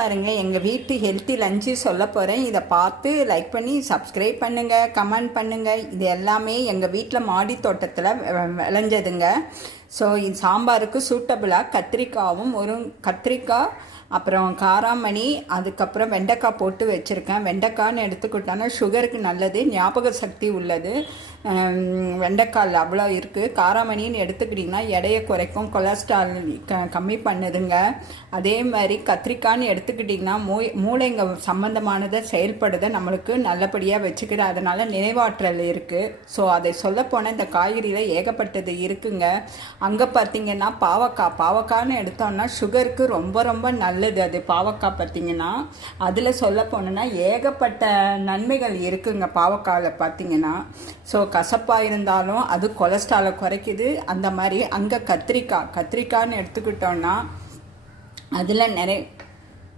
பாருங்கள், எங்கள் வீட்டு ஹெல்த்தி லஞ்சு சொல்ல போகிறேன். இதை பார்த்து லைக் பண்ணி சப்ஸ்கிரைப் பண்ணுங்கள், கமெண்ட் பண்ணுங்கள். இது எல்லாமே எங்கள் வீட்டில் மாடி தோட்டத்தில் விளைஞ்சதுங்க. ஸோ இது சாம்பாருக்கு சூட்டபுளாக கத்திரிக்காவும் கத்திரிக்காய், அப்புறம் காராமணி, அதுக்கப்புறம் வெண்டைக்காய் போட்டு வச்சுருக்கேன். வெண்டைக்காய்னு எடுத்துக்கிட்டோன்னா சுகருக்கு நல்லது, ஞாபக சக்தி உள்ளது. வெண்டைக்காயில் அவ்வளோ இருக்குது. காராமணின்னு எடுத்துக்கிட்டிங்கன்னா எடையை குறைக்கும், கொலஸ்ட்ரால் கம்மி பண்ணுதுங்க. அதே மாதிரி கத்திரிக்காய்னு எடுத்துக்கிட்டிங்கன்னா மூளைங்க சம்மந்தமானதை செயல்படுதை நம்மளுக்கு நல்லபடியாக வச்சுக்கிது. அதனால் நினைவாற்றல் இருக்குது. ஸோ அதை சொல்லப்போனால் இந்த காய்கறியில் ஏகப்பட்டது இருக்குங்க. அங்கே பார்த்திங்கன்னா பாவக்காய்னு எடுத்தோன்னா சுகருக்கு ரொம்ப ரொம்ப நல்லது. அது பாவக்காய் பார்த்திங்கன்னா அதில் சொல்ல போனோன்னா ஏகப்பட்ட நன்மைகள் இருக்குங்க பாவக்காயில் பார்த்திங்கன்னா. ஸோ கசப்பாக இருந்தாலும் அது கொலஸ்ட்ராலை குறைக்குது. அந்த மாதிரி அங்கே கத்திரிக்காய்னு எடுத்துக்கிட்டோன்னா அதில்